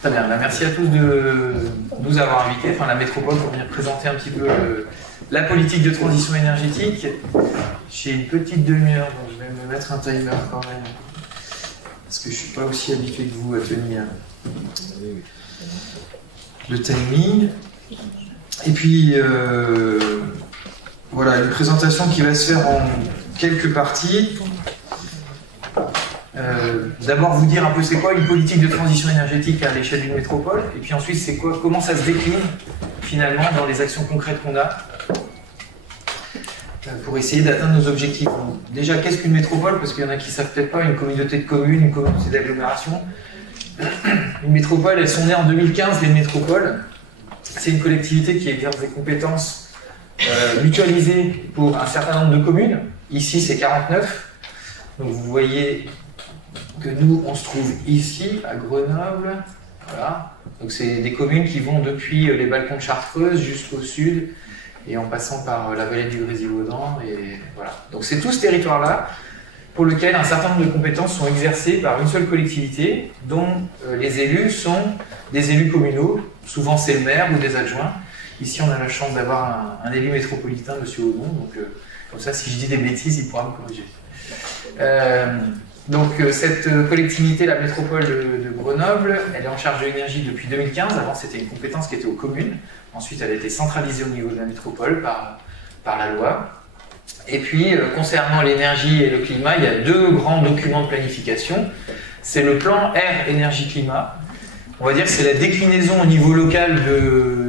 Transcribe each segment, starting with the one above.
Très bien, merci à tous de nous avoir invités, enfin la métropole, pour venir présenter un petit peu la politique de transition énergétique. J'ai une petite demi-heure, donc je vais me mettre un timer quand même, parce que je ne suis pas aussi habitué que vous à tenir le timing. Et puis, voilà, une présentation qui va se faire en quelques parties. D'abord vous dire un peu c'est quoi une politique de transition énergétique à l'échelle d'une métropole, et puis ensuite c'est quoi, comment ça se décline finalement dans les actions concrètes qu'on a pour essayer d'atteindre nos objectifs. Donc, déjà, qu'est-ce qu'une métropole? Parce qu'il y en a qui ne savent peut-être pas, une communauté de communes, une communauté d'agglomération. Une métropole, elles sont nées en 2015, les métropoles. C'est une collectivité qui exerce des compétences mutualisées pour un certain nombre de communes. Ici, c'est 49. Donc vous voyez que nous, on se trouve ici, à Grenoble. Voilà. Donc c'est des communes qui vont depuis les balcons de Chartreuse jusqu'au sud, et en passant par la vallée du Grésivaudan. Et voilà. Donc c'est tout ce territoire-là pour lequel un certain nombre de compétences sont exercées par une seule collectivité, dont les élus sont des élus communaux. Souvent c'est le maire ou des adjoints. Ici on a la chance d'avoir un élu métropolitain, M. Audon. Donc comme ça, si je dis des bêtises, il pourra me corriger. Donc cette collectivité, la métropole de Grenoble, elle est en charge de l'énergie depuis 2015. Avant, c'était une compétence qui était aux communes. Ensuite, elle a été centralisée au niveau de la métropole par la loi. Et puis, concernant l'énergie et le climat, il y a deux grands documents de planification. C'est le plan Air, Énergie, Climat. On va dire que c'est la déclinaison au niveau local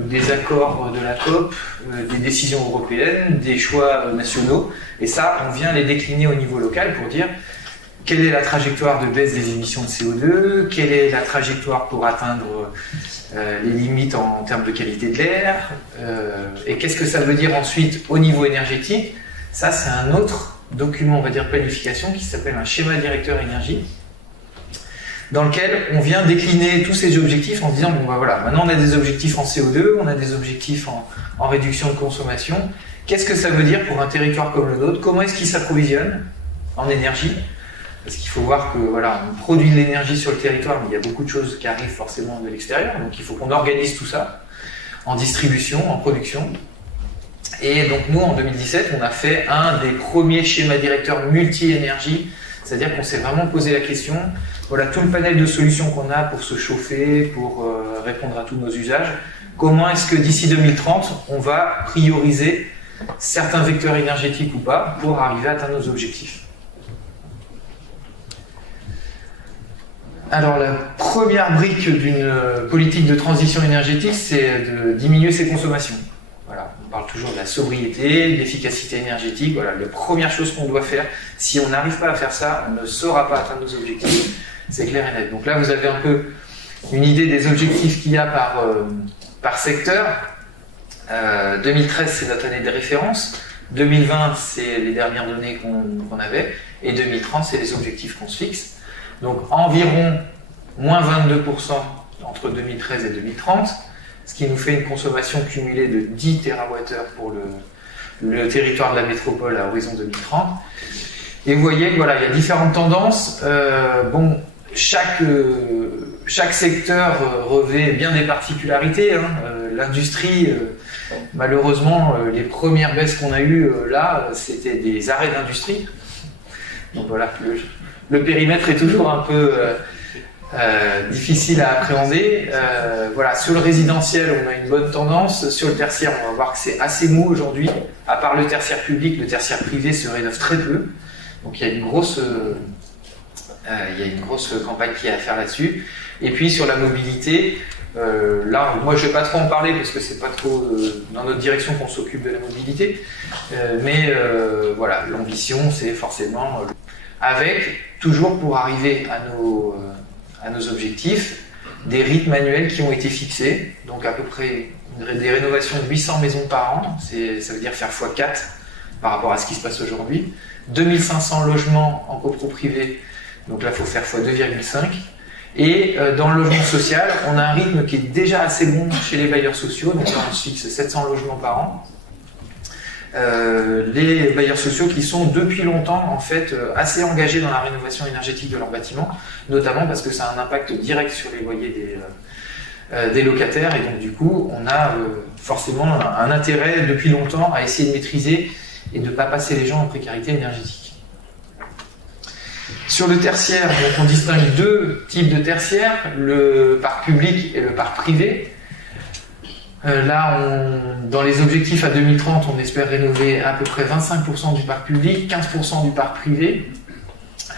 des accords de la COP, des décisions européennes, des choix nationaux. Et ça, on vient les décliner au niveau local pour dire quelle est la trajectoire de baisse des émissions de CO2, quelle est la trajectoire pour atteindre les limites en termes de qualité de l'air, et qu'est-ce que ça veut dire ensuite au niveau énergétique. Ça, c'est un autre document, on va dire, planification, qui s'appelle un schéma directeur énergie, dans lequel on vient décliner tous ces objectifs en disant, bon ben voilà, maintenant on a des objectifs en CO2, on a des objectifs en réduction de consommation. Qu'est-ce que ça veut dire pour un territoire comme le nôtre? Comment est-ce qu'il s'approvisionne en énergie? Parce qu'il faut voir que voilà, on produit de l'énergie sur le territoire, mais il y a beaucoup de choses qui arrivent forcément de l'extérieur, donc il faut qu'on organise tout ça en distribution, en production. Et donc nous, en 2017, on a fait un des premiers schémas directeurs multi-énergie, c'est-à-dire qu'on s'est vraiment posé la question, voilà tout le panel de solutions qu'on a pour se chauffer, pour répondre à tous nos usages, comment est-ce que d'ici 2030, on va prioriser certains vecteurs énergétiques ou pas pour arriver à atteindre nos objectifs. Alors la première brique d'une politique de transition énergétique, c'est de diminuer ses consommations. Voilà, on parle toujours de la sobriété, de l'efficacité énergétique. Voilà, la première chose qu'on doit faire, si on n'arrive pas à faire ça, on ne saura pas atteindre nos objectifs. C'est clair et net. Donc là, vous avez un peu une idée des objectifs qu'il y a par secteur. 2013, c'est notre année de référence. 2020, c'est les dernières données qu'on avait. Et 2030, c'est les objectifs qu'on se fixe. Donc environ moins 22% entre 2013 et 2030, ce qui nous fait une consommation cumulée de 10 TWh pour le territoire de la métropole à horizon 2030. Et vous voyez que voilà, il y a différentes tendances. Bon, chaque secteur revêt bien des particularités. Hein. L'industrie, malheureusement, les premières baisses qu'on a eues là, c'était des arrêts d'industrie. Donc voilà, le périmètre est toujours un peu difficile à appréhender. Voilà, sur le résidentiel, on a une bonne tendance. Sur le tertiaire, on va voir que c'est assez mou aujourd'hui. À part le tertiaire public, le tertiaire privé se rénove très peu. Donc il y a une grosse campagne qui est à faire là-dessus. Et puis sur la mobilité, là, moi je ne vais pas trop en parler parce que c'est pas trop dans notre direction qu'on s'occupe de la mobilité. Mais voilà, l'ambition, c'est forcément avec, toujours pour arriver à nos objectifs, des rythmes annuels qui ont été fixés. Donc à peu près des rénovations de 800 maisons par an, ça veut dire faire x4 par rapport à ce qui se passe aujourd'hui. 2500 logements en copro privé, donc là il faut faire x2,5. Et dans le logement social, on a un rythme qui est déjà assez bon chez les bailleurs sociaux, donc on se fixe 700 logements par an. Les bailleurs sociaux qui sont depuis longtemps en fait assez engagés dans la rénovation énergétique de leurs bâtiments, notamment parce que ça a un impact direct sur les loyers des locataires, et donc du coup on a forcément un intérêt depuis longtemps à essayer de maîtriser et de ne pas passer les gens en précarité énergétique. Sur le tertiaire, donc on distingue deux types de tertiaire, le parc public et le parc privé. Là, dans les objectifs à 2030, on espère rénover à peu près 25% du parc public, 15% du parc privé.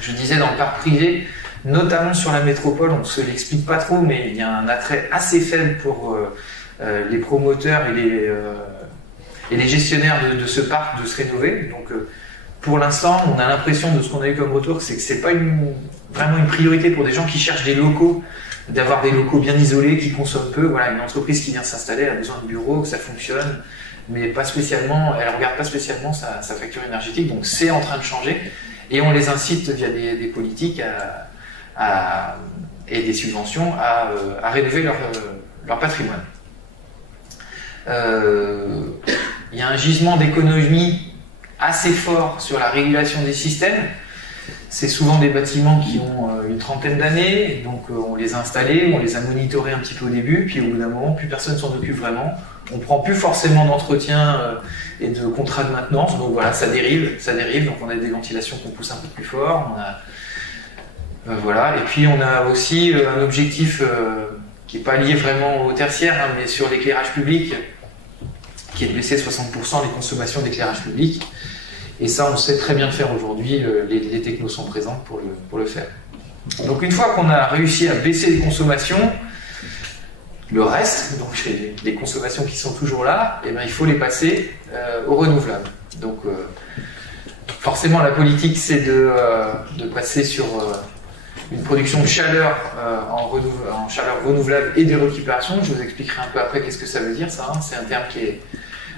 Je disais dans le parc privé, notamment sur la métropole, on ne se l'explique pas trop, mais il y a un attrait assez faible pour les promoteurs et les gestionnaires de ce parc de se rénover. Donc, pour l'instant, on a l'impression de ce qu'on a eu comme retour, c'est que ce n'est pas vraiment une priorité pour des gens qui cherchent des locaux, d'avoir des locaux bien isolés, qui consomment peu. Voilà, une entreprise qui vient s'installer, elle a besoin de bureaux, que ça fonctionne, mais pas spécialement, elle ne regarde pas spécialement sa facture énergétique, donc c'est en train de changer, et on les incite via des politiques et des subventions à rénover leur patrimoine. Il y a un gisement d'économie assez fort sur la régulation des systèmes. C'est souvent des bâtiments qui ont une trentaine d'années, donc on les a installés, on les a monitorés un petit peu au début, puis au bout d'un moment, plus personne ne s'en occupe vraiment. On ne prend plus forcément d'entretien et de contrat de maintenance, donc voilà, ça dérive, donc on a des ventilations qu'on pousse un peu plus fort, voilà. Et puis on a aussi un objectif qui n'est pas lié vraiment au tertiaire, hein, mais sur l'éclairage public, qui est de baisser 60% les consommations d'éclairage public. Et ça, on sait très bien faire aujourd'hui, les technos sont présentes pour le faire. Donc une fois qu'on a réussi à baisser les consommations, le reste, donc les consommations qui sont toujours là, eh bien, il faut les passer aux renouvelables. Donc forcément, la politique, c'est de passer sur une production de chaleur en chaleur renouvelable et de récupération. Je vous expliquerai un peu après qu'est-ce que ça veut dire, ça. Hein. C'est un terme qui est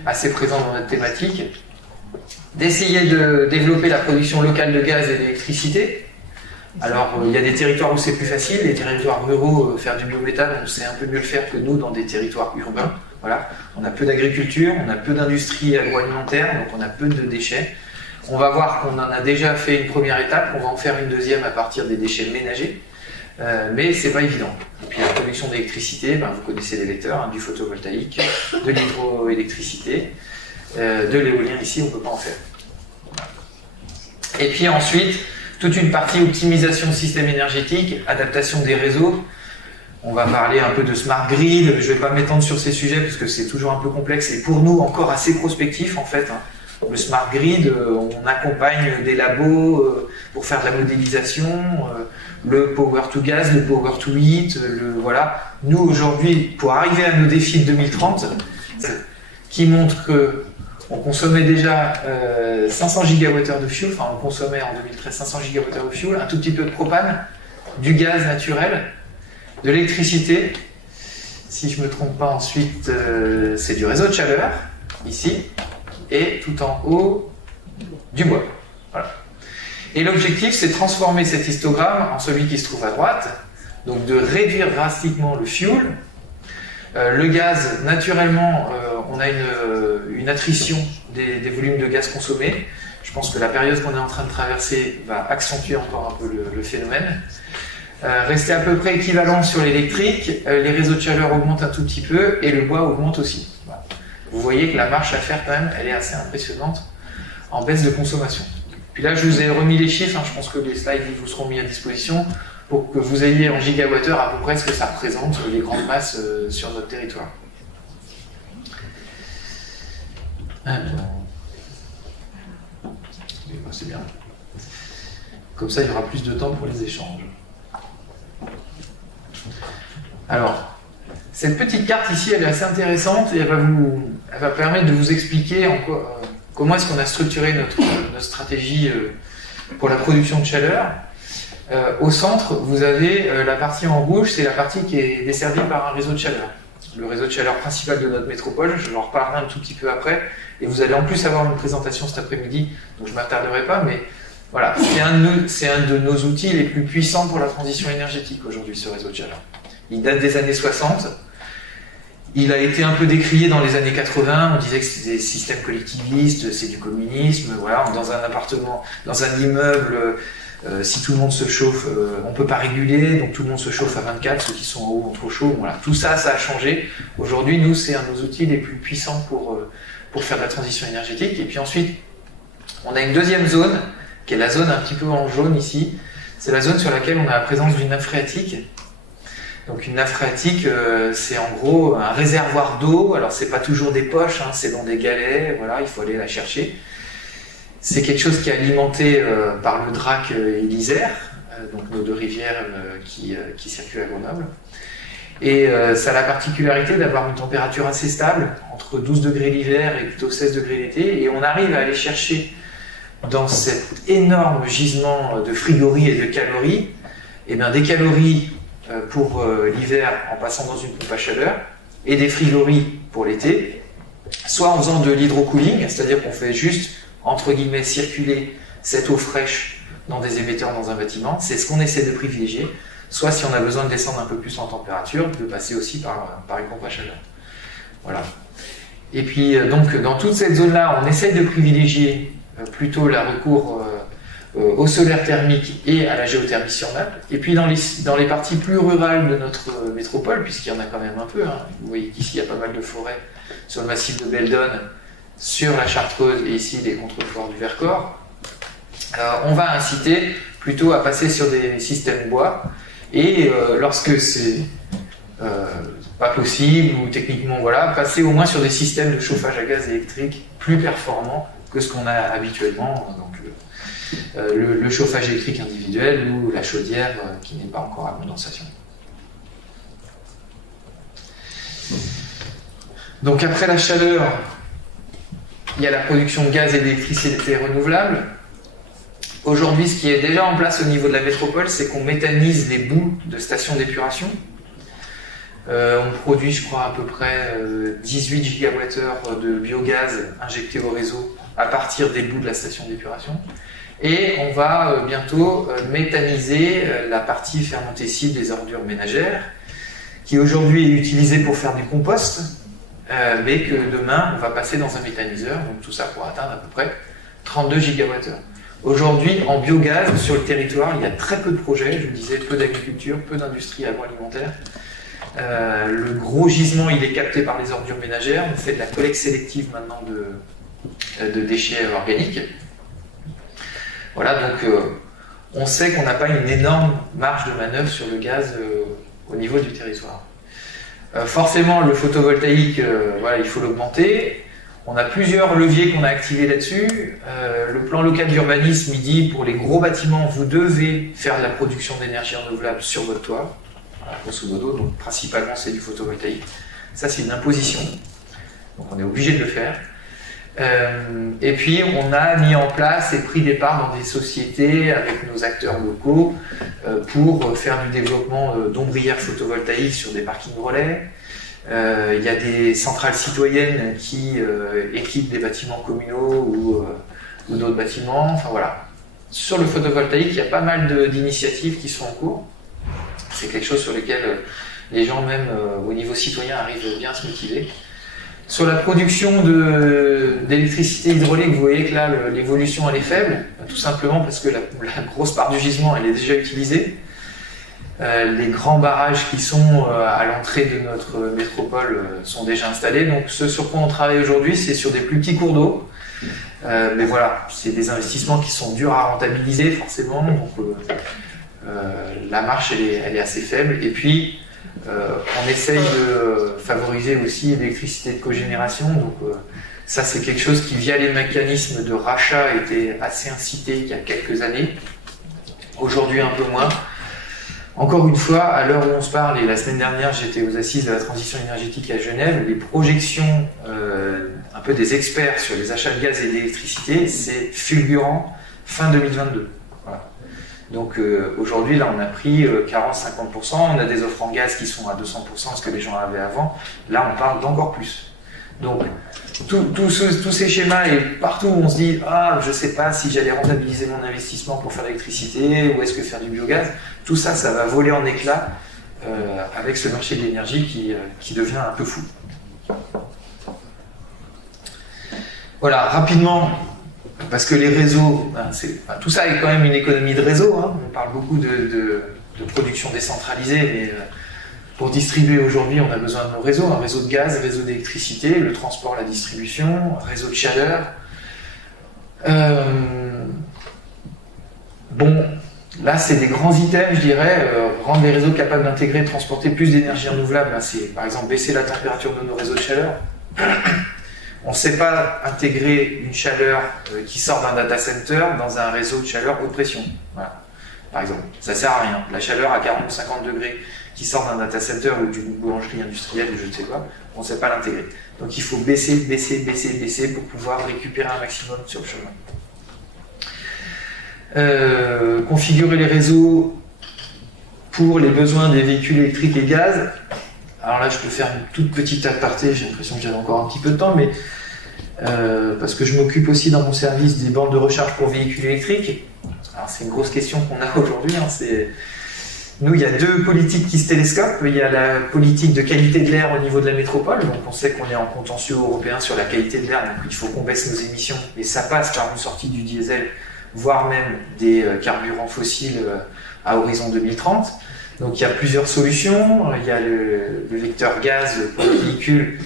assez présent dans notre thématique. D'essayer de développer la production locale de gaz et d'électricité. Alors, il y a des territoires où c'est plus facile, les territoires ruraux, faire du biométhane, on sait un peu mieux le faire que nous dans des territoires urbains. Voilà. On a peu d'agriculture, on a peu d'industrie agroalimentaire, donc on a peu de déchets. On va voir qu'on en a déjà fait une première étape, on va en faire une deuxième à partir des déchets ménagers, mais c'est pas évident. Et puis la production d'électricité, vous connaissez les vecteurs, hein, du photovoltaïque, de l'hydroélectricité, de l'éolien ici, on ne peut pas en faire. Et puis ensuite, toute une partie optimisation du système énergétique, adaptation des réseaux. On va parler un peu de smart grid, je ne vais pas m'étendre sur ces sujets parce que c'est toujours un peu complexe et pour nous encore assez prospectif en fait. Le smart grid, on accompagne des labos pour faire de la modélisation, le power to gas, le power to heat, voilà. Nous aujourd'hui, pour arriver à nos défis de 2030, qui montrent que on consommait déjà 500 gigawattheures de fuel, enfin on consommait en 2013 500 gigawattheures de fuel, un tout petit peu de propane, du gaz naturel, de l'électricité. Si je ne me trompe pas ensuite, c'est du réseau de chaleur, ici, et tout en haut, du bois. Voilà. Et l'objectif, c'est de transformer cet histogramme en celui qui se trouve à droite, donc de réduire drastiquement le fuel. Le gaz, naturellement, on a une attrition des volumes de gaz consommés. Je pense que la période qu'on est en train de traverser va accentuer encore un peu le phénomène. Rester à peu près équivalent sur l'électrique, les réseaux de chaleur augmentent un tout petit peu et le bois augmente aussi. Voilà. Vous voyez que la marche à faire quand même, elle est assez impressionnante en baisse de consommation. Puis là, je vous ai remis les chiffres, hein, je pense que les slides vous seront mis à disposition pour que vous ayez en gigawattheure à peu près ce que ça représente, les grandes masses sur notre territoire. C'est bien. Comme ça, il y aura plus de temps pour les échanges. Alors, cette petite carte ici, elle est assez intéressante et elle va permettre de vous expliquer comment est-ce qu'on a structuré notre stratégie pour la production de chaleur. Au centre, vous avez la partie en rouge, c'est la partie qui est desservie par un réseau de chaleur. Le réseau de chaleur principal de notre métropole, je en reparlerai un tout petit peu après, et vous allez en plus avoir une présentation cet après-midi, donc je ne m'attarderai pas, mais Voilà, c'est un de nos outils les plus puissants pour la transition énergétique aujourd'hui, ce réseau de chaleur. Il date des années 60. Il a été un peu décrié dans les années 80. On disait que c'était des systèmes collectivistes, c'est du communisme. Voilà, dans un appartement, dans un immeuble, si tout le monde se chauffe, on ne peut pas réguler, donc tout le monde se chauffe à 24, ceux qui sont en haut ont trop chaud. Voilà, tout ça, ça a changé. Aujourd'hui, nous, c'est un de nos outils les plus puissants pour faire de la transition énergétique. Et puis ensuite, on a une deuxième zone, qui est la zone un petit peu en jaune ici. C'est la zone sur laquelle on a la présence d'une nappe phréatique. Donc une nappe phréatique, c'est en gros un réservoir d'eau. Alors c'est pas toujours des poches, hein, c'est dans des galets, voilà, il faut aller la chercher. C'est quelque chose qui est alimenté par le Drac et l'Isère, donc nos deux rivières qui circulent à Grenoble. Et ça a la particularité d'avoir une température assez stable, entre 12 degrés l'hiver et plutôt 16 degrés l'été, et on arrive à aller chercher dans cet énorme gisement de frigories et de calories, et bien des calories pour l'hiver en passant dans une pompe à chaleur, et des frigories pour l'été, soit en faisant de l'hydrocooling, c'est-à-dire qu'on fait juste, entre guillemets, circuler cette eau fraîche dans des émetteurs dans un bâtiment, c'est ce qu'on essaie de privilégier, soit si on a besoin de descendre un peu plus en température, de passer aussi par une pompe à chaleur. Voilà. Et puis, donc, dans toute cette zone-là, on essaye de privilégier plutôt le recours au solaire thermique et à la géothermie sur nappe. Et puis, dans les parties plus rurales de notre métropole, puisqu'il y en a quand même un peu, hein, vous voyez qu'ici, il y a pas mal de forêts sur le massif de Beldonne, sur la Chartreuse et ici, les contreforts du Vercors, on va inciter plutôt à passer sur des systèmes bois. Et lorsque c'est pas possible ou techniquement, voilà, passer au moins sur des systèmes de chauffage à gaz électrique plus performants que ce qu'on a habituellement, donc le chauffage électrique individuel ou la chaudière qui n'est pas encore à condensation. Donc après la chaleur, il y a la production de gaz et d'électricité renouvelable. Aujourd'hui, ce qui est déjà en place au niveau de la métropole, c'est qu'on méthanise les boues de stations d'épuration. On produit, je crois, à peu près 18 gigawattheures de biogaz injecté au réseau à partir des boues de la station d'épuration. Et on va bientôt méthaniser la partie fermentescible des ordures ménagères, qui aujourd'hui est utilisée pour faire du compost, mais que demain, on va passer dans un méthaniseur, donc tout ça pour atteindre à peu près 32 gigawattheures. Aujourd'hui, en biogaz, sur le territoire, il y a très peu de projets, je vous disais, peu d'agriculture, peu d'industrie agroalimentaire. Le gros gisement, il est capté par les ordures ménagères. On fait de la collecte sélective maintenant de déchets organiques. Voilà, donc on sait qu'on n'a pas une énorme marge de manœuvre sur le gaz au niveau du territoire. Forcément, le photovoltaïque, voilà, il faut l'augmenter. On a plusieurs leviers qu'on a activés là-dessus. Le plan local d'urbanisme, il dit pour les gros bâtiments, vous devez faire de la production d'énergie renouvelable sur votre toit. Voilà, grosso modo, donc principalement c'est du photovoltaïque. Ça, c'est une imposition. Donc on est obligé de le faire. Et puis on a mis en place et pris des parts dans des sociétés avec nos acteurs locaux pour faire du développement d'ombrières photovoltaïques sur des parkings relais. Il y a des centrales citoyennes qui équipent des bâtiments communaux ou d'autres bâtiments. Enfin voilà. Sur le photovoltaïque, il y a pas mal d'initiatives qui sont en cours. C'est quelque chose sur lequel les gens, même au niveau citoyen, arrivent bien à se motiver. Sur la production d'électricité hydraulique, vous voyez que là, l'évolution elle est faible, tout simplement parce que la grosse part du gisement elle est déjà utilisée. Les grands barrages qui sont à l'entrée de notre métropole sont déjà installés. Donc ce sur quoi on travaille aujourd'hui, c'est sur des plus petits cours d'eau. Mais voilà, c'est des investissements qui sont durs à rentabiliser forcément. Donc la marche elle est assez faible. Et puis on essaye de favoriser aussi l'électricité de cogénération. Donc ça c'est quelque chose qui via les mécanismes de rachat était assez incité il y a quelques années. Aujourd'hui un peu moins. Encore une fois, à l'heure où on se parle, et la semaine dernière j'étais aux assises de la transition énergétique à Genève, les projections un peu des experts sur les achats de gaz et d'électricité, c'est fulgurant fin 2022. Voilà. Donc aujourd'hui, là on a pris 40-50%, on a des offres en gaz qui sont à 200%, ce que les gens avaient avant, là on parle d'encore plus. Donc, tous ces schémas, et partout où on se dit « Ah, je ne sais pas si j'allais rentabiliser mon investissement pour faire l'électricité, ou est-ce que faire du biogaz », tout ça, ça va voler en éclats avec ce marché de l'énergie qui devient un peu fou. Voilà, rapidement, parce que les réseaux, tout ça est quand même une économie de réseau, hein. On parle beaucoup de production décentralisée, mais pour distribuer aujourd'hui, on a besoin de nos réseaux, un réseau de gaz, réseau d'électricité, le transport, la distribution, réseau de chaleur. Bon, là c'est des grands items, je dirais, rendre les réseaux capables d'intégrer et de transporter plus d'énergie renouvelable, c'est par exemple baisser la température de nos réseaux de chaleur. On ne sait pas intégrer une chaleur qui sort d'un data center dans un réseau de chaleur haute pression. Voilà. Par exemple, ça ne sert à rien. La chaleur à 40 ou 50 degrés qui sort d'un data center ou d'une boulangerie industrielle ou je ne sais quoi, on ne sait pas l'intégrer. Donc il faut baisser pour pouvoir récupérer un maximum sur le chemin. Configurer les réseaux pour les besoins des véhicules électriques et gaz. Alors là, je peux faire une toute petite aparté, j'ai l'impression que j'avais encore un petit peu de temps, mais parce que je m'occupe aussi dans mon service des bornes de recharge pour véhicules électriques. Alors c'est une grosse question qu'on a aujourd'hui, hein, nous, il y a deux politiques qui se télescopent. Il y a la politique de qualité de l'air au niveau de la métropole. Donc, on sait qu'on est en contentieux européen sur la qualité de l'air. Donc, il faut qu'on baisse nos émissions. Et ça passe par une sortie du diesel, voire même des carburants fossiles à horizon 2030. Donc, il y a plusieurs solutions. Il y a le vecteur gaz pour les véhicules.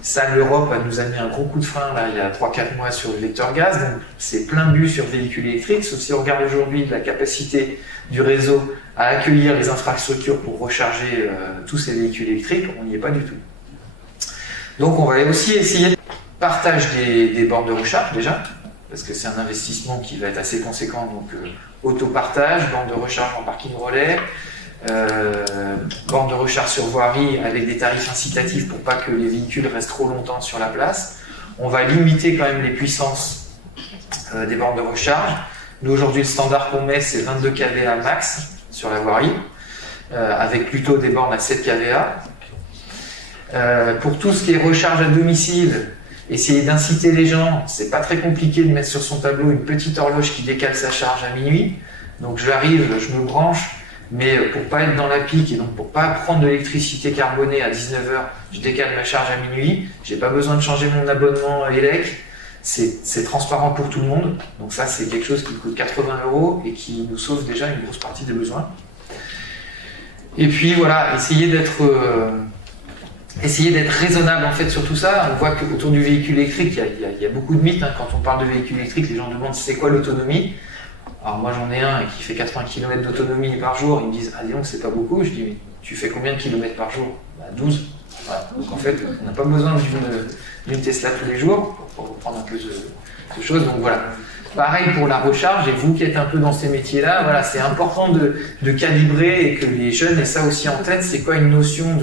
Ça, l'Europe nous a mis un gros coup de frein là, il y a 3-4 mois sur le vecteur gaz. Donc, c'est plein but sur véhicules électriques. Sauf si on regarde aujourd'hui la capacité du réseau à accueillir les infrastructures pour recharger tous ces véhicules électriques, on n'y est pas du tout. Donc on va aussi essayer de partage des bornes de recharge déjà, parce que c'est un investissement qui va être assez conséquent, donc autopartage, bornes de recharge en parking relais, bornes de recharge sur voirie avec des tarifs incitatifs pour pas que les véhicules restent trop longtemps sur la place. On va limiter quand même les puissances des bornes de recharge. Nous, aujourd'hui, le standard qu'on met, c'est 22 kVA max sur la voirie, avec plutôt des bornes à 7 kVA. Pour tout ce qui est recharge à domicile, essayer d'inciter les gens, c'est pas très compliqué de mettre sur son tableau une petite horloge qui décale sa charge à minuit. Donc j'arrive, je me branche, mais pour pas être dans la pique et donc pour pas prendre de l'électricité carbonée à 19h, je décale ma charge à minuit. J'ai pas besoin de changer mon abonnement ELEC. C'est transparent pour tout le monde, donc ça c'est quelque chose qui coûte 80 € et qui nous sauve déjà une grosse partie des besoins. Et puis voilà, essayer d'être raisonnable en fait sur tout ça. On voit qu'autour du véhicule électrique, il y a beaucoup de mythes, hein. Quand on parle de véhicule électrique, les gens demandent c'est quoi l'autonomie. Alors moi j'en ai un qui fait 80 km d'autonomie par jour, ils me disent ah dis donc c'est pas beaucoup, je dis mais tu fais combien de kilomètres par jour? 12. Voilà. Donc en fait on n'a pas besoin d'une Tesla tous les jours pour reprendre un peu de choses. Donc voilà. Pareil pour la recharge, et vous qui êtes un peu dans ces métiers-là, voilà, c'est important de calibrer et que les jeunes aient ça aussi en tête. C'est quoi une notion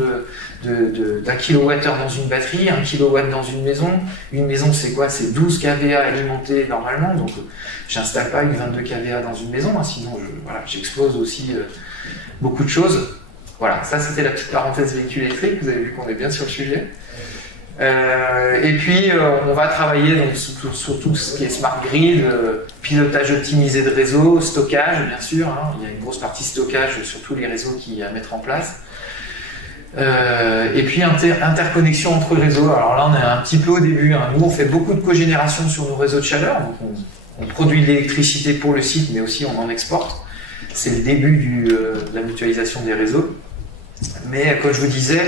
d'un kilowattheure dans une batterie, 1 kilowatt dans une maison? Une maison, c'est quoi? C'est 12 kVA alimentés normalement, donc j'installe pas une 22 kVA dans une maison, hein, sinon j'explose aussi beaucoup de choses. Voilà, ça c'était la petite parenthèse véhicule électrique, vous avez vu qu'on est bien sur le sujet. Et puis on va travailler donc, sur tout ce qui est smart grid, pilotage optimisé de réseau, stockage bien sûr, hein, il y a une grosse partie stockage sur tous les réseaux qui à mettre en place. Et puis interconnexion entre réseaux. Alors là on est un petit peu au début, hein. Nous on fait beaucoup de cogénération sur nos réseaux de chaleur, donc on produit de l'électricité pour le site mais aussi on en exporte. C'est le début de la mutualisation des réseaux. Mais comme je vous disais,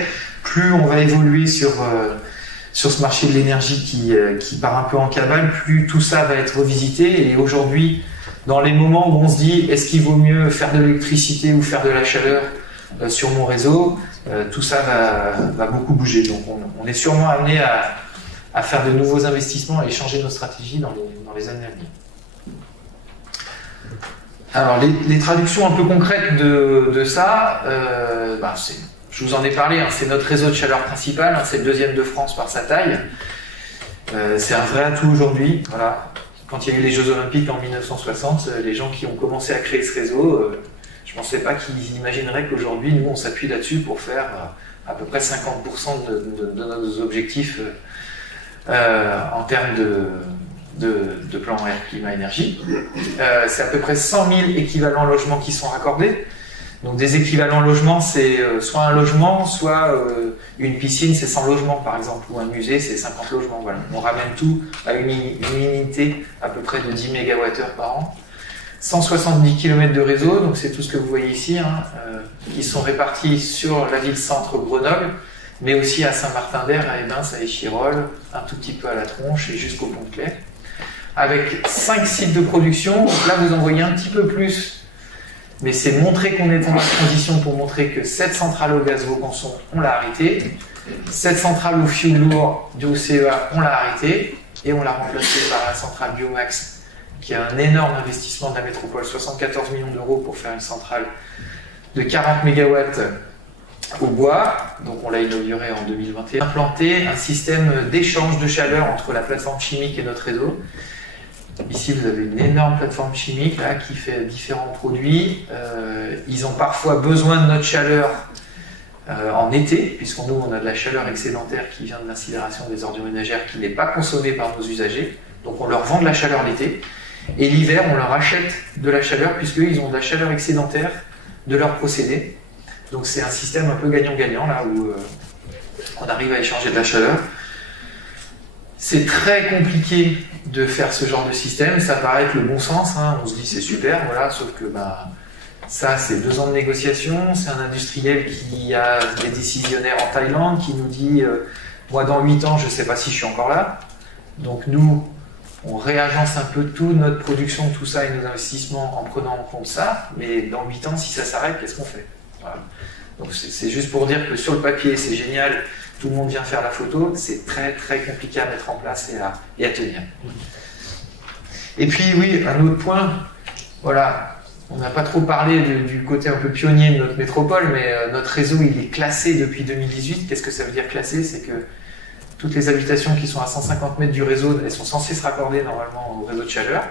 plus on va évoluer sur ce marché de l'énergie qui part un peu en cavale, plus tout ça va être revisité. Et aujourd'hui, dans les moments où on se dit est-ce qu'il vaut mieux faire de l'électricité ou faire de la chaleur sur mon réseau, tout ça va beaucoup bouger. Donc on est sûrement amené à faire de nouveaux investissements et changer nos stratégies dans les années à venir. Alors les traductions un peu concrètes de ça, je vous en ai parlé, hein, c'est notre réseau de chaleur principal, hein, c'est le deuxième de France par sa taille. C'est un vrai atout aujourd'hui. Voilà. Quand il y a eu les Jeux Olympiques en 1960, les gens qui ont commencé à créer ce réseau, je ne pensais pas qu'ils imagineraient qu'aujourd'hui, nous, on s'appuie là-dessus pour faire à peu près 50% de nos objectifs en termes de plan air, climat, énergie. C'est à peu près 100 000 équivalents logements qui sont raccordés. Donc des équivalents logements, c'est soit un logement, soit une piscine, c'est 100 logements par exemple, ou un musée, c'est 50 logements. Voilà. On ramène tout à une unité à peu près de 10 MWh par an. 170 km de réseau, donc c'est tout ce que vous voyez ici, hein, qui sont répartis sur la ville-centre Grenoble, mais aussi à Saint-Martin-d'Air, à Ebens, à Échirolles, un tout petit peu à La Tronche et jusqu'au Pont-de-Clair. Avec 5 sites de production, donc là vous en voyez un petit peu plus. Mais c'est montrer qu'on est dans la transition pour montrer que cette centrale au gaz Vaucanson, on l'a arrêtée. Cette centrale au fioul lourd du CEA, on l'a arrêtée. Et on l'a remplacée par la centrale Biomax, qui a un énorme investissement de la métropole, 74 millions d'euros pour faire une centrale de 40 MW au bois. Donc on l'a inaugurée en 2021. Implanté un système d'échange de chaleur entre la plateforme chimique et notre réseau. Ici, vous avez une énorme plateforme chimique là, qui fait différents produits. Ils ont parfois besoin de notre chaleur en été, puisqu'on nous, on a de la chaleur excédentaire qui vient de l'incinération des ordures ménagères qui n'est pas consommée par nos usagers. Donc on leur vend de la chaleur l'été. Et l'hiver, on leur achète de la chaleur, puisqu'ils ont de la chaleur excédentaire de leur procédé. Donc c'est un système un peu gagnant-gagnant, là où on arrive à échanger de la chaleur. C'est très compliqué de faire ce genre de système, ça paraît être le bon sens, hein. On se dit c'est super, voilà, sauf que ça c'est 2 ans de négociation, c'est un industriel qui a des décisionnaires en Thaïlande qui nous dit moi dans 8 ans je ne sais pas si je suis encore là, donc nous on réagence un peu tout, notre production, tout ça et nos investissements en prenant en compte ça, mais dans 8 ans si ça s'arrête, qu'est-ce qu'on fait? Voilà. Donc c'est juste pour dire que sur le papier c'est génial, tout le monde vient faire la photo, c'est très très compliqué à mettre en place et à tenir. Et puis oui, un autre point, voilà, on n'a pas trop parlé du côté un peu pionnier de notre métropole, mais notre réseau il est classé depuis 2018. Qu'est-ce que ça veut dire classé? C'est que toutes les habitations qui sont à 150 mètres du réseau, elles sont censées se raccorder normalement au réseau de chaleur,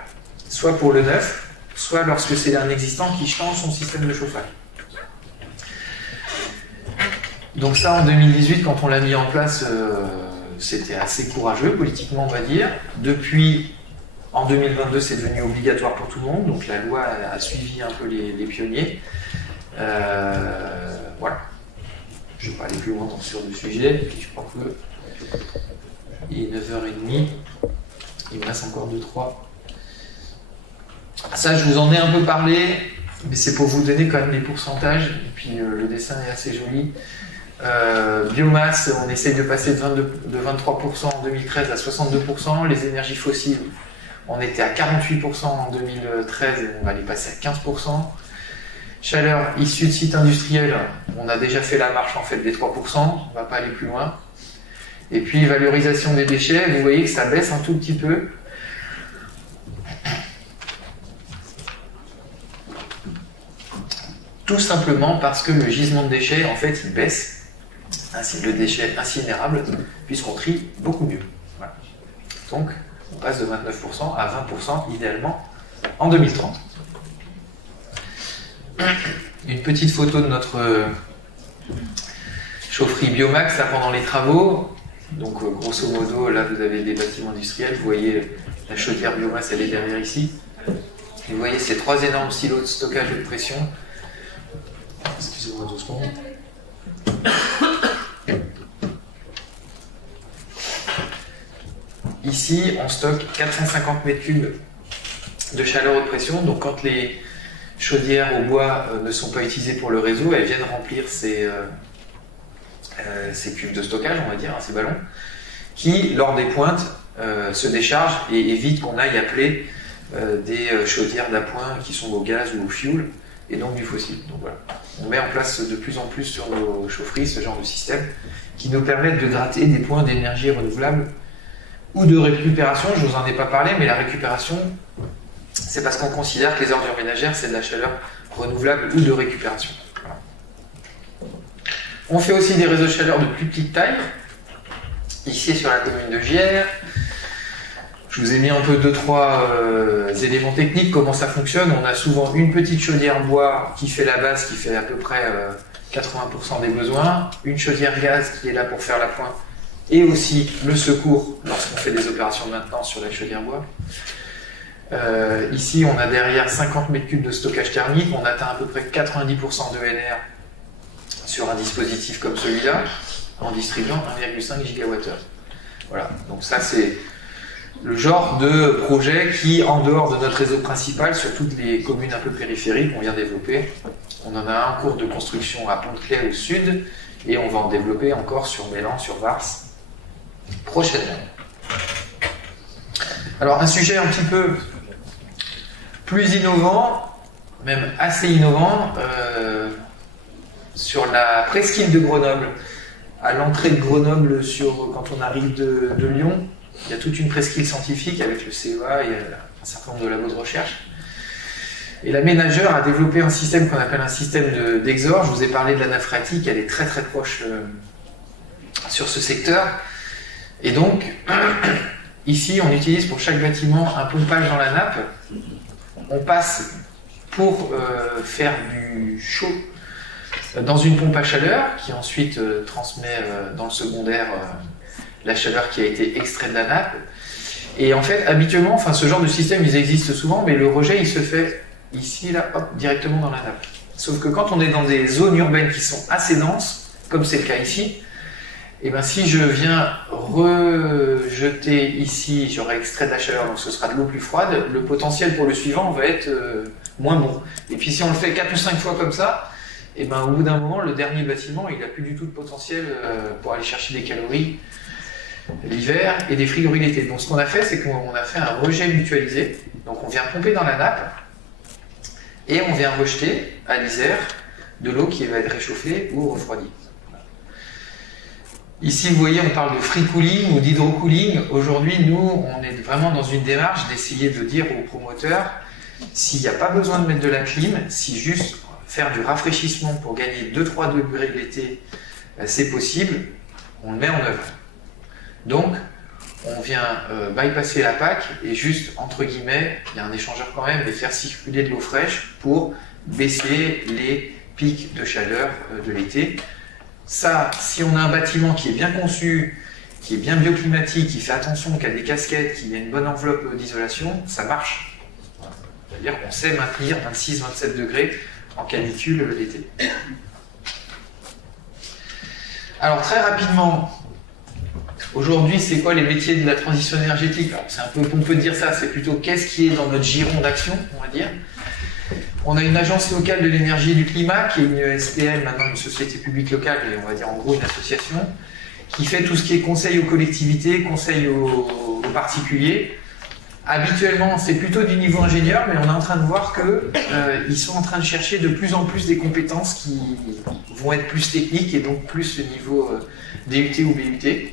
soit pour le neuf, soit lorsque c'est un existant qui change son système de chauffage. Donc ça, en 2018, quand on l'a mis en place, c'était assez courageux, politiquement, on va dire. Depuis, en 2022, c'est devenu obligatoire pour tout le monde. Donc la loi a suivi un peu les pionniers. Voilà. Je ne vais pas aller plus loin sur le sujet. Je crois que il est 9h30. Il me reste encore 2-3. Ça, je vous en ai un peu parlé, mais c'est pour vous donner quand même les pourcentages. Et puis le dessin est assez joli. Biomasse, on essaye de passer de 23% en 2013 à 62%. Les énergies fossiles, on était à 48% en 2013 et on va les passer à 15%. Chaleur issue de sites industriels, on a déjà fait la marche en fait des 3%, on ne va pas aller plus loin. Et puis valorisation des déchets, vous voyez que ça baisse un tout petit peu. Tout simplement parce que le gisement de déchets, en fait, il baisse. Ainsi le déchet incinérable, puisqu'on trie beaucoup mieux. Voilà. Donc, on passe de 29% à 20% idéalement en 2030. Une petite photo de notre chaufferie Biomax là, pendant les travaux. Donc, grosso modo, là, vous avez des bâtiments industriels. Vous voyez la chaudière biomasse, elle est derrière ici. Et vous voyez ces 3 énormes silos de stockage et de pression. Excusez-moi 2 secondes. Ici, on stocke 450 mètres cubes de chaleur haute pression. Donc, quand les chaudières au bois ne sont pas utilisées pour le réseau, elles viennent remplir ces cubes de stockage, on va dire, ces ballons, qui, lors des pointes, se déchargent et évitent qu'on aille appeler des chaudières d'appoint qui sont au gaz ou au fioul, et donc du fossile. Donc voilà. On met en place de plus en plus sur nos chaufferies ce genre de système qui nous permettent de gratter des points d'énergie renouvelable ou de récupération. Je ne vous en ai pas parlé, mais la récupération, c'est parce qu'on considère que les ordures ménagères, c'est de la chaleur renouvelable ou de récupération. Voilà. On fait aussi des réseaux de chaleur de plus petite taille. Ici, sur la commune de Gières, je vous ai mis un peu 2-3 éléments techniques, comment ça fonctionne. On a souvent une petite chaudière bois qui fait la base, qui fait à peu près 80% des besoins, une chaudière gaz qui est là pour faire la pointe et aussi le secours lorsqu'on fait des opérations de maintenance sur la chaudière bois. Ici, on a derrière 50 mètres cubes de stockage thermique, on atteint à peu près 90% d'ENR sur un dispositif comme celui-là, en distribuant 1,5 gigawattheure. Voilà, donc ça c'est le genre de projet qui, en dehors de notre réseau principal, sur toutes les communes un peu périphériques, on vient développer. On en a un en cours de construction à Pont-de-Clair au sud, et on va en développer encore sur Mélan, sur Vars, prochainement. Alors un sujet un petit peu plus innovant, même assez innovant, sur la presqu'île de Grenoble. À l'entrée de Grenoble, quand on arrive de Lyon, il y a toute une presqu'île scientifique avec le CEA et un certain nombre de labos de recherche. Et l'aménageur a développé un système qu'on appelle un système d'exor. Je vous ai parlé de la nappe phréatique, elle est très très proche sur ce secteur. Et donc, ici, on utilise pour chaque bâtiment un pompage dans la nappe. On passe pour faire du chaud dans une pompe à chaleur qui ensuite transmet dans le secondaire la chaleur qui a été extraite de la nappe. Et en fait, habituellement, enfin, ce genre de système, ils existent souvent, mais le rejet, il se fait ici, là, hop, directement dans la nappe. Sauf que quand on est dans des zones urbaines qui sont assez denses, comme c'est le cas ici, et ben si je viens rejeter ici, j'aurai extrait de la chaleur, donc ce sera de l'eau plus froide, le potentiel pour le suivant va être moins bon. Et puis si on le fait 4 ou 5 fois comme ça, et ben au bout d'un moment, le dernier bâtiment, il n'a plus du tout de potentiel pour aller chercher des calories l'hiver et des frigories l'été. Donc ce qu'on a fait, c'est qu'on a fait un rejet mutualisé. Donc on vient pomper dans la nappe et on vient rejeter à l'Isère de l'eau qui va être réchauffée ou refroidie. Ici, vous voyez, on parle de free cooling ou d'hydro-cooling. Aujourd'hui, nous, on est vraiment dans une démarche d'essayer de dire aux promoteurs s'il n'y a pas besoin de mettre de la clim, si juste faire du rafraîchissement pour gagner 2-3 degrés l'été, c'est possible, on le met en œuvre. Donc, on vient bypasser la PAC et juste, entre guillemets, il y a un échangeur quand même, et faire circuler de l'eau fraîche pour baisser les pics de chaleur de l'été. Ça, si on a un bâtiment qui est bien conçu, qui est bien bioclimatique, qui fait attention, qui a des casquettes, qui a une bonne enveloppe d'isolation, ça marche. C'est-à-dire qu'on sait maintenir 26-27 degrés en canicule l'été. Alors très rapidement, aujourd'hui, c'est quoi les métiers de la transition énergétique? C'est un peu, on peut dire ça, c'est plutôt qu'est-ce qui est dans notre giron d'action, on va dire. On a une agence locale de l'énergie et du climat, qui est une SPL, maintenant une société publique locale, et on va dire en gros une association, qui fait tout ce qui est conseil aux collectivités, conseil aux particuliers. Habituellement, c'est plutôt du niveau ingénieur, mais on est en train de voir qu'ils sont en train de chercher de plus en plus des compétences qui vont être plus techniques et donc plus le niveau DUT ou BUT.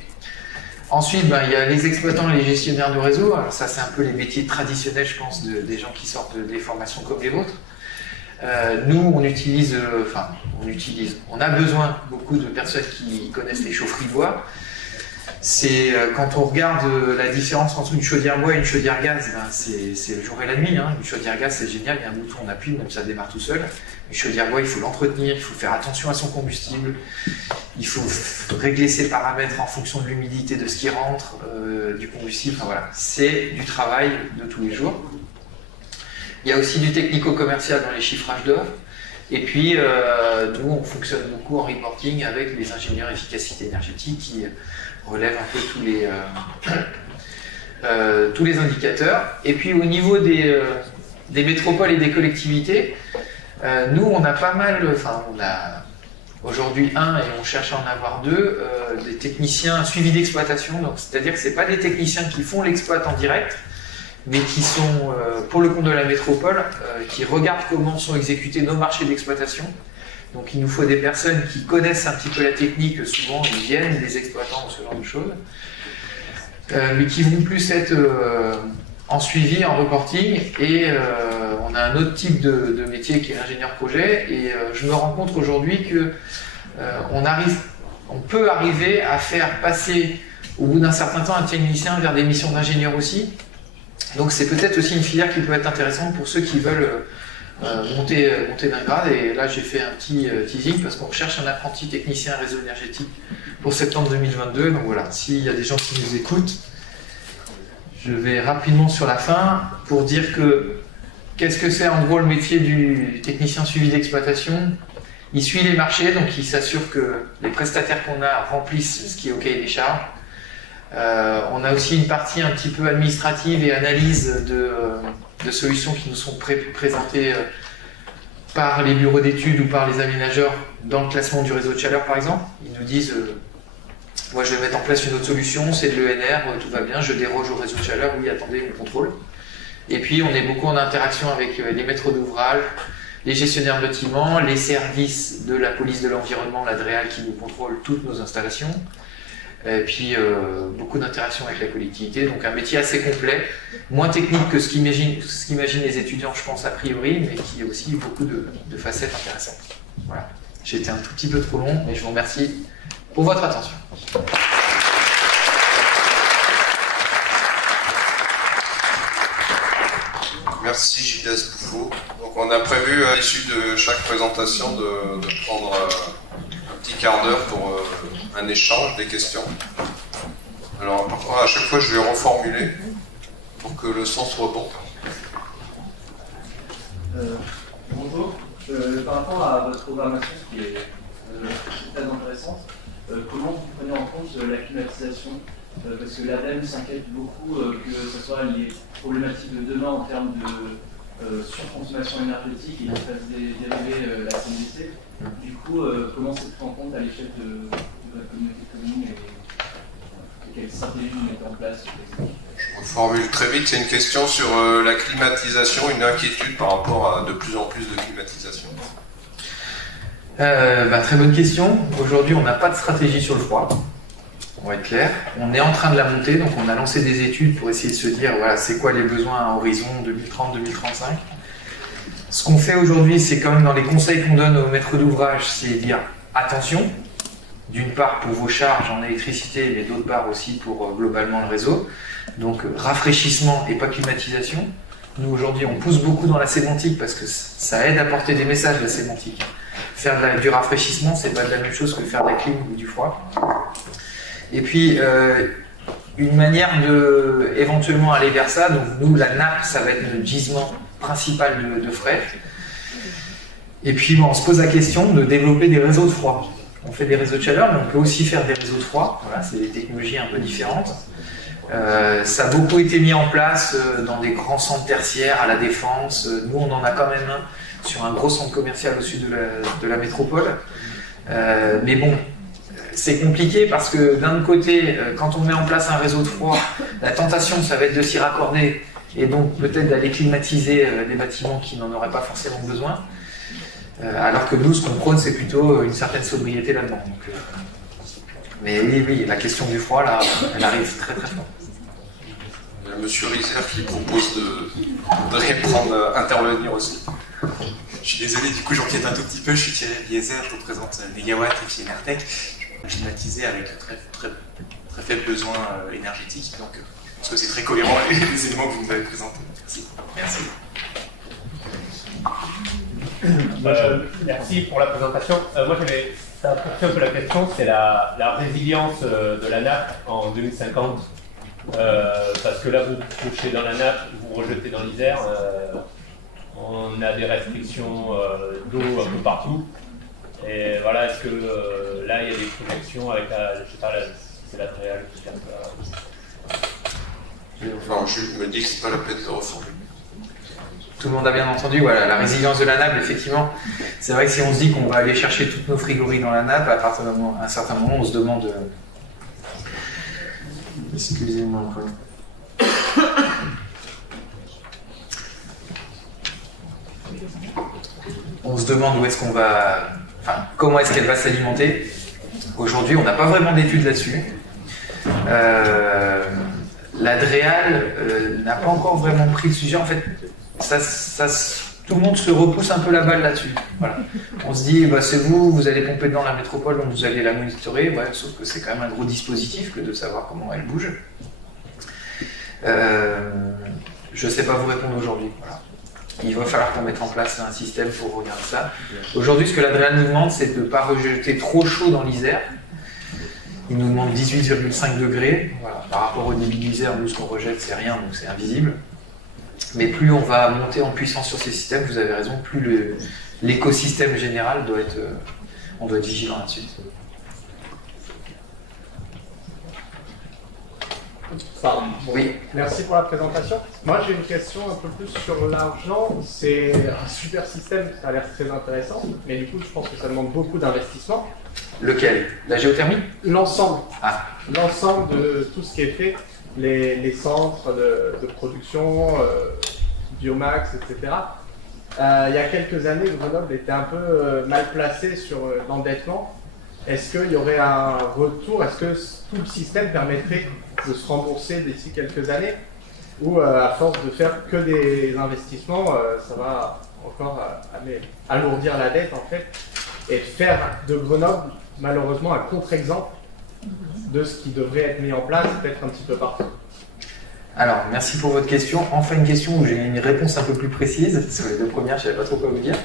Ensuite, il y a les exploitants et les gestionnaires de réseau. Alors ça, c'est un peu les métiers traditionnels, je pense, des gens qui sortent des formations comme les vôtres. Nous, on a besoin beaucoup de personnes qui connaissent les chaufferies bois. C'est quand on regarde la différence entre une chaudière bois et une chaudière gaz, c'est le jour et la nuit. Hein. Une chaudière gaz, c'est génial, il y a un bouton, on appuie, même ça démarre tout seul. Une chaudière bois, il faut l'entretenir, il faut faire attention à son combustible, il faut régler ses paramètres en fonction de l'humidité de ce qui rentre, du combustible. Enfin, voilà. C'est du travail de tous les jours. Il y a aussi du technico-commercial dans les chiffrages d'offres. Et puis, nous, on fonctionne beaucoup en reporting avec les ingénieurs efficacité énergétique qui relèvent un peu tous les indicateurs. Et puis, au niveau des métropoles et des collectivités, nous, on a pas mal, on a aujourd'hui un et on cherche à en avoir deux, des techniciens suivis d'exploitation. Donc, c'est-à-dire que ce n'est pas des techniciens qui font l'exploit en direct, mais qui sont, pour le compte de la métropole, qui regardent comment sont exécutés nos marchés d'exploitation. Donc il nous faut des personnes qui connaissent un petit peu la technique, souvent ils viennent des exploitants ou ce genre de choses, mais qui vont plus être en suivi, en reporting, et on a un autre type de métier qui est l'ingénieur projet, et je me rends compte aujourd'hui que on peut arriver à faire passer au bout d'un certain temps un technicien vers des missions d'ingénieur aussi. Donc c'est peut-être aussi une filière qui peut être intéressante pour ceux qui veulent monter d'un grade. Et là j'ai fait un petit teasing parce qu'on recherche un apprenti technicien réseau énergétique pour septembre 2022. Donc voilà, s'il y a des gens qui nous écoutent, je vais rapidement sur la fin pour dire que qu'est-ce que c'est en gros le métier du technicien suivi d'exploitation? Il suit les marchés, donc il s'assure que les prestataires qu'on a remplissent ce qui est au cahier des charges. On a aussi une partie un petit peu administrative et analyse de solutions qui nous sont présentées par les bureaux d'études ou par les aménageurs dans le classement du réseau de chaleur par exemple. Ils nous disent moi je vais mettre en place une autre solution, c'est de l'ENR, tout va bien, je déroge au réseau de chaleur, oui attendez, on contrôle. Et puis on est beaucoup en interaction avec les maîtres d'ouvrage, les gestionnaires de bâtiments, les services de la police de l'environnement, la DREAL qui nous contrôle toutes nos installations. Et puis beaucoup d'interactions avec la collectivité, donc un métier assez complet, moins technique que ce qu'imaginent les étudiants, je pense, a priori, mais qui a aussi beaucoup de facettes intéressantes. Voilà. J'ai été un tout petit peu trop long, mais je vous remercie pour votre attention. Merci Gilles Bouffaut. Donc on a prévu à l'issue de chaque présentation de prendre un petit quart d'heure pour un échange des questions. Alors à chaque fois je vais reformuler pour que le son soit bon. Bonjour. Par rapport à votre programmation qui est très intéressante, comment vous prenez en compte la climatisation? Parce que l'ADEME s'inquiète beaucoup que ce soit les problématiques de demain en termes de surconsommation énergétique et qui fasse dériver la CNDC. Du coup, comment c'est pris en compte à l'échelle de votre communauté de communes et quelle stratégie vous mettez en place? Je reformule très vite, c'est une question sur la climatisation, une inquiétude par rapport à de plus en plus de climatisation. Très bonne question. Aujourd'hui, on n'a pas de stratégie sur le froid. On va être clair. On est en train de la monter, donc on a lancé des études pour essayer de se dire voilà, c'est quoi les besoins à horizon 2030-2035. Ce qu'on fait aujourd'hui, c'est quand même dans les conseils qu'on donne aux maîtres d'ouvrage, c'est dire attention, d'une part pour vos charges en électricité, mais d'autre part aussi pour globalement le réseau. Donc rafraîchissement et pas climatisation. Nous aujourd'hui, on pousse beaucoup dans la sémantique parce que ça aide à porter des messages, la sémantique. Faire du rafraîchissement, c'est pas de la même chose que faire de la clim ou du froid. Et puis, une manière de éventuellement aller vers ça, donc nous, la nappe, ça va être le gisement principal de fret. Et puis, on se pose la question de développer des réseaux de froid. On fait des réseaux de chaleur, mais on peut aussi faire des réseaux de froid. Voilà, c'est des technologies un peu différentes. Ça a beaucoup été mis en place dans des grands centres tertiaires, à la Défense. Nous, on en a quand même un sur un gros centre commercial au sud de la métropole. Mais bon, c'est compliqué parce que d'un côté, quand on met en place un réseau de froid, la tentation, ça va être de s'y raccorder et donc peut-être d'aller climatiser des bâtiments qui n'en auraient pas forcément besoin. Alors que nous, ce qu'on prône, c'est plutôt une certaine sobriété là-dedans. Mais oui, la question du froid, là, elle arrive très très fort. Il y a Monsieur Rizer qui propose de reprendre, intervenir aussi. Je suis désolé, du coup j'empiète un tout petit peu, je suis Thierry Eliezer, je représente Megawatt et chez Enertech. Je suis climatisé avec très faible besoin énergétique, donc je pense que c'est très cohérent les éléments que vous nous avez présentés. Merci. Merci pour la présentation. Moi ça a porté un peu la question, c'est la résilience de la nappe en 2050. Parce que là vous couchez dans la nappe, vous rejetez dans l'Isère. On a des restrictions d'eau un peu partout. Et voilà, est-ce que là, il y a des projections avec je sais pas, c'est la DREAL qui vient Non, je me dis que c'est pas la peine de reformuler. Tout le monde a bien entendu, voilà, la résilience de la nappe, effectivement. C'est vrai que si on se dit qu'on va aller chercher toutes nos frigories dans la nappe, à un certain moment, on se demande... Excusez-moi un peu. On se demande où est-ce qu'on va... Enfin, comment est-ce qu'elle va s'alimenter. Aujourd'hui, on n'a pas vraiment d'études là-dessus. La DREAL n'a pas encore vraiment pris le sujet. En fait, tout le monde se repousse un peu la balle là-dessus. Voilà. On se dit, bah, c'est vous allez pomper dans la métropole, donc vous allez la monitorer. Ouais, sauf que c'est quand même un gros dispositif que de savoir comment elle bouge. Je ne sais pas vous répondre aujourd'hui. Voilà. Il va falloir qu'on mette en place un système pour regarder ça. Aujourd'hui, ce que la DREAL nous demande, c'est de ne pas rejeter trop chaud dans l'Isère Il nous demande 18,5 degrés. Voilà. Par rapport au débit de l'Isère, nous, ce qu'on rejette, c'est rien, donc c'est invisible. Mais plus on va monter en puissance sur ces systèmes, vous avez raison, plus l'écosystème général doit être... on doit être vigilant là-dessus. Pardon. Oui. Merci pour la présentation. Moi, j'ai une question un peu plus sur l'argent. C'est un super système, ça a l'air très intéressant, mais du coup, je pense que ça demande beaucoup d'investissement. Lequel? La géothermie? L'ensemble. Ah. L'ensemble de tout ce qui est fait, les centres de production, biomax, etc. Il y a quelques années, Grenoble était un peu mal placé sur l'endettement. Est-ce qu'il y aurait un retour? Est-ce que tout le système permettrait de se rembourser d'ici quelques années? Ou à force de faire que des investissements, ça va encore alourdir la dette en fait, et faire de Grenoble malheureusement un contre-exemple de ce qui devrait être mis en place peut-être un petit peu partout? Alors, merci pour votre question. Enfin, une question où j'ai une réponse un peu plus précise. Sur les deux premières, je ne savais pas trop quoi vous dire.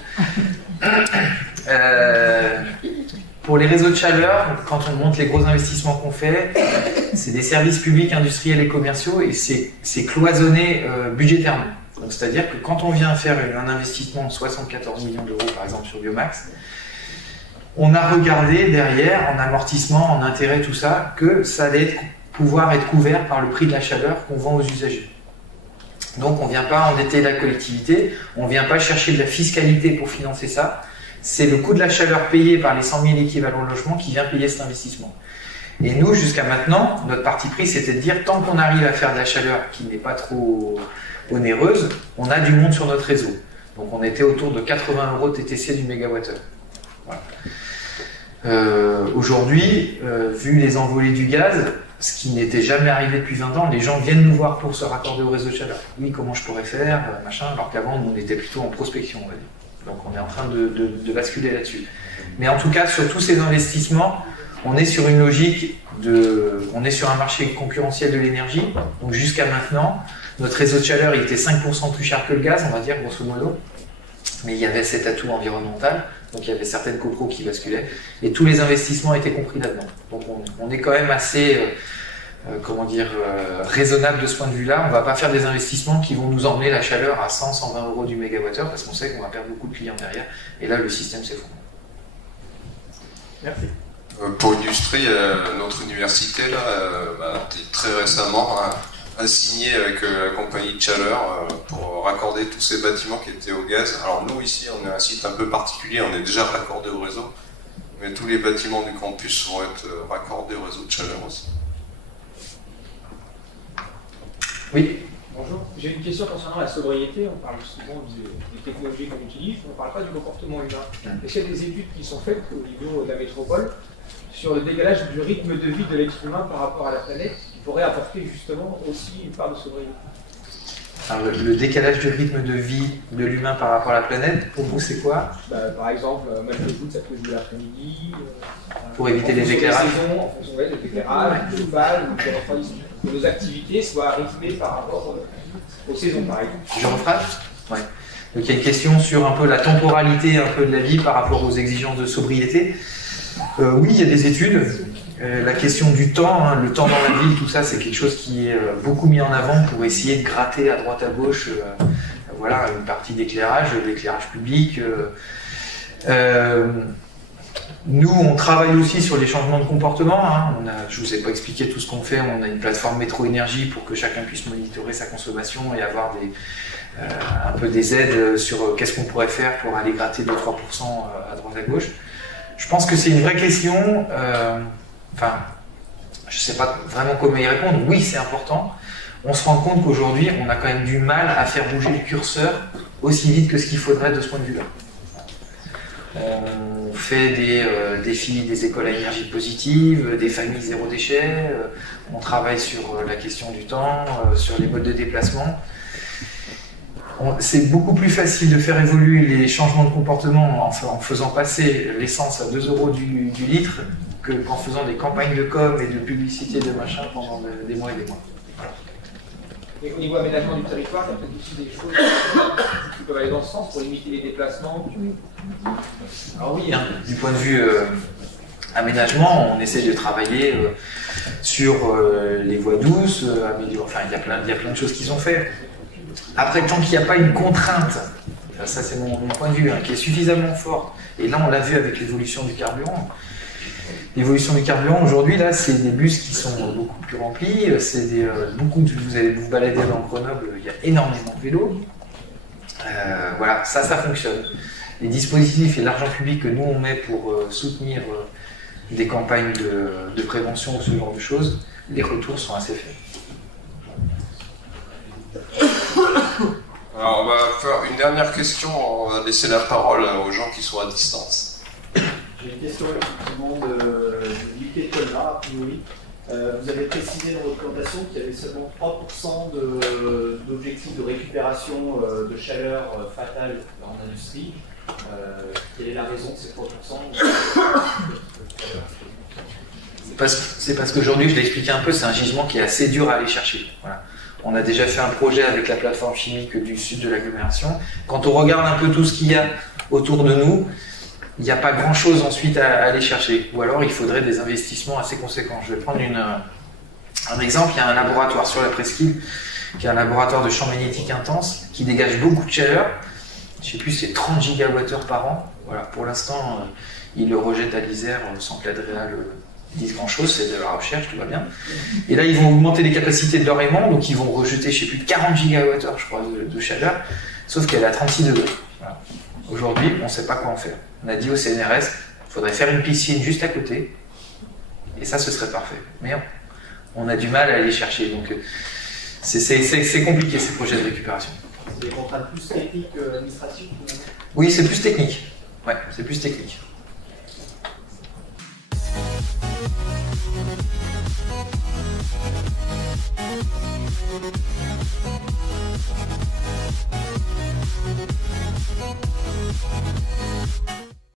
Pour les réseaux de chaleur, quand on monte les gros investissements qu'on fait, c'est des services publics, industriels et commerciaux et c'est cloisonné budgétairement. C'est-à-dire que quand on vient faire un investissement de 74 millions d'euros, par exemple sur Biomax, on a regardé derrière, en amortissement, en intérêt, tout ça, que ça allait pouvoir être couvert par le prix de la chaleur qu'on vend aux usagers. Donc on ne vient pas endetter la collectivité, on ne vient pas chercher de la fiscalité pour financer ça. C'est le coût de la chaleur payé par les 100 000 équivalents logements qui vient payer cet investissement. Et nous, jusqu'à maintenant, notre parti pris, c'était de dire, tant qu'on arrive à faire de la chaleur qui n'est pas trop onéreuse, on a du monde sur notre réseau. Donc on était autour de 80 € TTC du mégawattheure. Voilà. Aujourd'hui, vu les envolées du gaz, ce qui n'était jamais arrivé depuis 20 ans, les gens viennent nous voir pour se raccorder au réseau de chaleur. Oui, comment je pourrais faire, machin, alors qu'avant, on était plutôt en prospection, on va dire. Donc on est en train de basculer là-dessus. Mais en tout cas, sur tous ces investissements, on est sur une logique on est sur un marché concurrentiel de l'énergie. Donc jusqu'à maintenant, notre réseau de chaleur, il était 5% plus cher que le gaz, on va dire, grosso modo. Mais il y avait cet atout environnemental, donc il y avait certaines copros qui basculaient, et tous les investissements étaient compris là-dedans. Donc on est quand même assez, raisonnable de ce point de vue-là. On ne va pas faire des investissements qui vont nous emmener la chaleur à 100, 120 € du mégawattheure, parce qu'on sait qu'on va perdre beaucoup de clients derrière, et là le système s'effondre. Merci. Pour l'industrie, notre université là, très récemment a signé avec la compagnie de chaleur pour raccorder tous ces bâtiments qui étaient au gaz. Alors nous ici, on est un site un peu particulier, on est déjà raccordé au réseau, mais tous les bâtiments du campus vont être raccordés au réseau de chaleur aussi. Oui. Bonjour, j'ai une question concernant la sobriété. On parle souvent des technologies qu'on utilise, mais on ne parle pas du comportement humain. Est-ce qu'il y a des études qui sont faites au niveau de la métropole sur le décalage du rythme de vie de l'être humain par rapport à la planète qui pourrait apporter justement aussi une part de sobriété? Alors, le décalage du rythme de vie de l'humain par rapport à la planète, pour vous, c'est quoi? Par exemple, match de foot, ça peut jouer l'après-midi. Pour éviter les éclairages. En fonction des éclairages, du cheval, que nos activités soient rythmées par rapport aux saisons, par exemple. Je rephrase? Ouais. Donc il y a une question sur un peu la temporalité un peu de la vie par rapport aux exigences de sobriété. Oui, il y a des études. La question du temps, le temps dans la ville, tout ça, c'est quelque chose qui est beaucoup mis en avant pour essayer de gratter à droite à gauche voilà, une partie d'éclairage, l'éclairage public. Nous, on travaille aussi sur les changements de comportement. Je ne vous ai pas expliqué tout ce qu'on fait. On a une plateforme Métro-Énergie pour que chacun puisse monitorer sa consommation et avoir un peu des aides sur qu'est-ce qu'on pourrait faire pour aller gratter 2-3% à droite à gauche. Je pense que c'est une vraie question. Je ne sais pas vraiment comment y répondre. Oui, c'est important. On se rend compte qu'aujourd'hui, on a quand même du mal à faire bouger le curseur aussi vite que ce qu'il faudrait de ce point de vue-là. On fait des défis des écoles à énergie positive, des familles zéro déchet, on travaille sur la question du temps, sur les modes de déplacement. C'est beaucoup plus facile de faire évoluer les changements de comportement en faisant passer l'essence à 2 € du litre qu'en faisant des campagnes de com et de publicité de machin pendant des mois et des mois. Et au niveau aménagement du territoire, il y a peut-être aussi des choses qui peuvent aller dans ce sens pour limiter les déplacements. Alors oui, du point de vue Aménagement, on essaie de travailler sur les voies douces, enfin il y a plein de choses qu'ils ont fait. Après, tant qu'il n'y a pas une contrainte, enfin, ça c'est mon point de vue, hein, qui est suffisamment forte, et là on l'a vu avec l'évolution du carburant. L'évolution du carburant aujourd'hui, là, c'est des bus qui sont beaucoup plus remplis, vous allez vous balader dans Grenoble, il y a énormément de vélos. Voilà, ça fonctionne. Les dispositifs et l'argent public que nous on met pour soutenir des campagnes de prévention ou ce genre de choses, les retours sont assez faibles. Alors on va faire une dernière question, on va laisser la parole aux gens qui sont à distance. J'ai une question effectivement de l'unité de Colmar, a priori. Vous avez précisé dans votre présentation qu'il y avait seulement 3% d'objectifs de récupération de chaleur fatale en industrie. Quelle est la raison de ces 3%? C'est parce qu'aujourd'hui, je l'ai expliqué un peu, c'est un gisement qui est assez dur à aller chercher. Voilà. On a déjà fait un projet avec la plateforme chimique du sud de l'agglomération. Quand on regarde un peu tout ce qu'il y a autour de nous, il n'y a pas grand-chose ensuite à aller chercher. Ou alors, il faudrait des investissements assez conséquents. Je vais prendre un exemple. Il y a un laboratoire sur la presqu'île, qui est un laboratoire de champs magnétiques intenses, qui dégage beaucoup de chaleur. Je ne sais plus, c'est 30 gigawattheures par an. Voilà, pour l'instant, ils le rejettent à l'Isère sans que l'Adréal dise grand-chose, c'est de la recherche, tout va bien. Et là, ils vont augmenter les capacités de leur aimant, donc ils vont rejeter, je ne sais plus, 40 gigawattheures, je crois, de chaleur, sauf qu'elle est à 36 degrés. Voilà. Aujourd'hui, on ne sait pas quoi en faire. On a dit au CNRS, il faudrait faire une piscine juste à côté, et ça, ce serait parfait. Mais on a du mal à aller chercher, donc c'est compliqué, ces projets de récupération. C'est des contraintes plus techniques qu'administratives? Oui, c'est plus technique. Ouais, c'est plus technique. We'll be right back.